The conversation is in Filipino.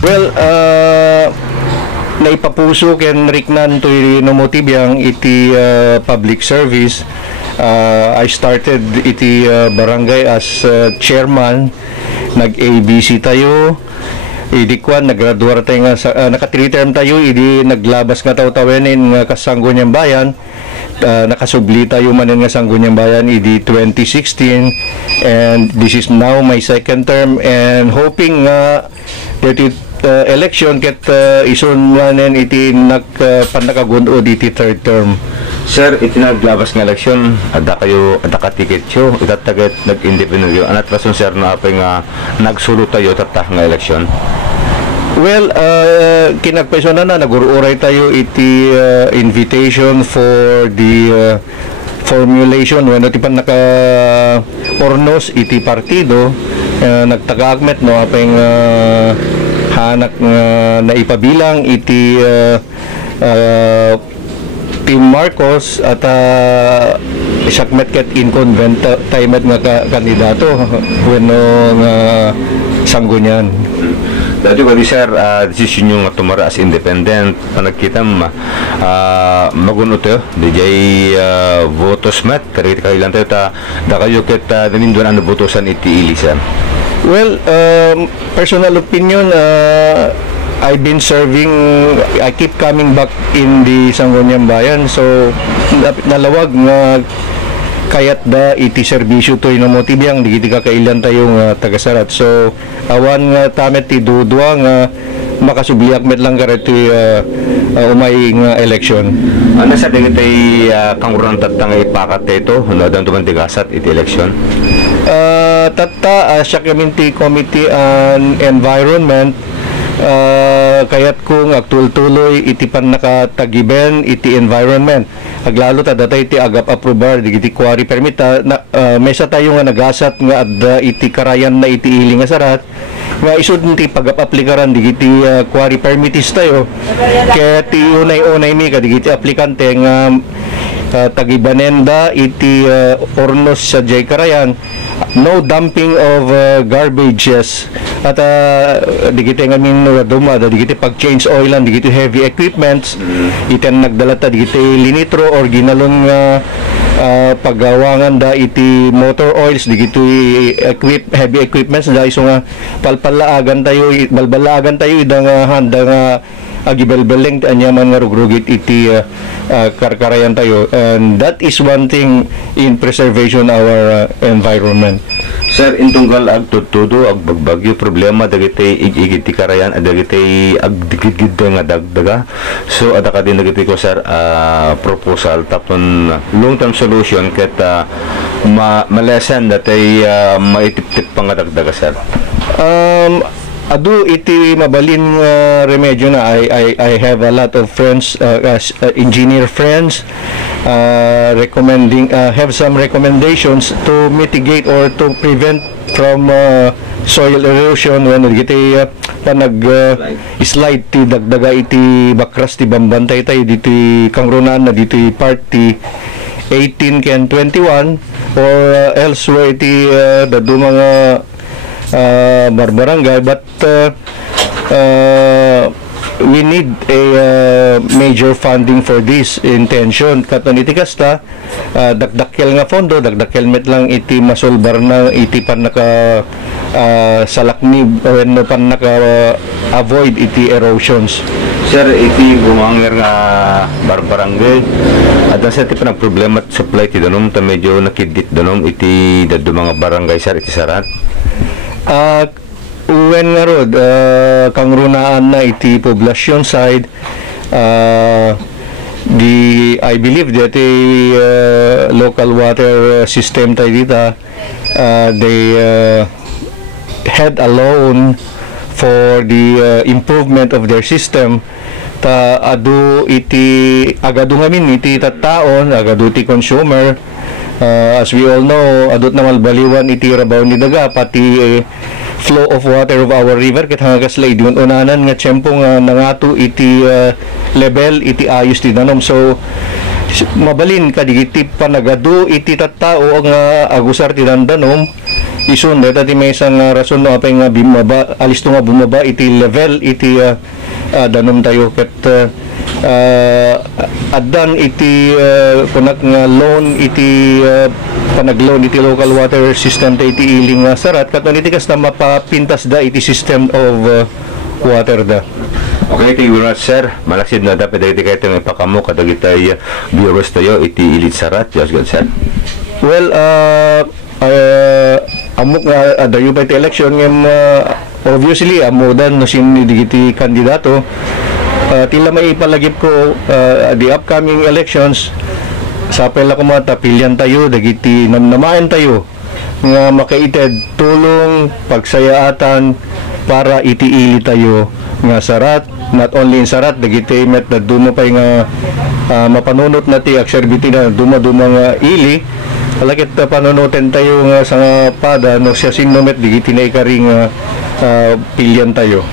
Well, naipapuso ken riknan to nomotibiyang iti public service. I started iti barangay as chairman. Nag-ABC tayo. Idi kwan, naggraduar tayo nga, naka-3 term tayo, idi naglabas nga taw-tawenin nga kasanggunyang bayan. Nakasubli tayo manin nga sanggunyang bayan, idi 2016. And this is now my second term and hoping nga election ket ison manen iti panakagundo iti third term. Sir, iti naglabas nga eleksyon, ada ka ticket yo, itatagat nag-independent yo. Anat rason sir na apay nga nagsulo tayo tatah nga eleksyon? Well, kinagpeso na nagururay tayo iti invitation for the formulation when iti pan naka-ornos iti partido, nagtaga-agmet no apay hanak na ipabilang iti Team Marcos at isakmet ket inconvent taymet nga kandidato when sanggunyan. Dati ba di sir, decision yung tumara as independent, panagkita magunot tayo, di jay votos met, karita kailan tayo da kayo ket naninduan ano botosan iti ilisan? Well, personal opinion, I've been serving, I keep coming back in the Sangguniang Bayan, so nalawag nga kayat da iti serbisyo to inomotibiyang di ka kailan tayong tagasarat. So awan nga tamet ti dudwa nga makasubliak met lang kareti umay nga election. Ano sa dingit ay kanguran tatang ipakat ito, dan tuman tigasat iti election? Tatta siya kaminti Committee on Environment, kayat kung agtul-tuloy iti pan nakatagiben iti environment. Aglalo ta datay iti agap aprobar digiti quarry permit mesa tayo nga nagasat nga adda iti karayan na iti ili nga sarat nga isud ti pag-aplikaran digiti quarry permitis tayo ket ti unay-unay mi kadigiti aplikante nga tagibanenda iti ornos sa jay karayan, no dumping of garbages at digiti nga min duma digiti pag change oil and digiti heavy equipments iten nagdala ta digiti linitro or ginalon nga paggawangan da iti motor oils digiti heavy equipments da iso nga balbalaagan tayo idang handa nga agibelbeleng anyaman nga rugrugit iti karkarayan tayo, and that is one thing in preservation our environment. Sir, intunggal agtutudo agbagbagyo problema dagiti igiti karayan dagiti agdigid nga dagdaga. So ada ka din dagiti ko sir proposal tapon long term solution ket malesen datay maitip-tip pang dagdaga sir. Adu iti mabalin remedyo na I have a lot of friends, engineer friends, recommending have some recommendations to mitigate or to prevent from soil erosion when iti panag slide ti dagdaga iti bakras ti bambantay tayo diti kangrunaan na diti party 18 ken 21 or elsewhere iti dadu mga barbarangay, but we need a major funding for this intention. Katon iti kasta dagdakkel nga fondo, dagdakkel met lang iti masolbar na iti pan naka salakni when pan naka avoid iti erosions. Sir, iti bumanger nga barbarangay adan sa iti panag problema at supply ti danom ta medyo nakidit danom iti dadu mga barangay sir iti sarat. When nga rod kangrunaan na iti poblasyon side, I believe that the local water system tayo dita, they had a loan for the improvement of their system. Ta adu iti agadu ngamin iti tattaon agadu iti consumer. As we all know, adot na malbaliwan iti rabaw ni daga pati flow of water of our river ket hanggas lay diun unanan nga tiyempo nga nangato iti level iti ayos ti danom. So mabalin kadigiti panagadu iti tattao nga agusar ti danom ison data ti may isang rason no apay nga bumaba alis to nga bumaba iti level iti danom tayo ket addan iti kunak nga loan iti panagloan iti local water system ta iti iling nga sarat katon iti kasta mapapintas da iti system of water da. Okay, thank you very much, sir. Malaksid na dapat dagiti kayo itong ipakamo kadagitay viewers tayo iti ilit sarat. Just good, sir. Well, amok nga dayo pa iti election ngem obviously amudan no sin digiti kandidato tila may ipalagip ko the upcoming elections sa pela ko mata pilyan tayo dagiti namnamaen tayo nga makaited tulong pagsayaatan para itiili tayo nga sarat not only in sarat dagiti met na dumo pay nga mapanunot na ti akserbiti na duma-duma nga ili alakit panunutin tayo nga sa pada no siya singnomet digiti na ikaring pilyan tayo.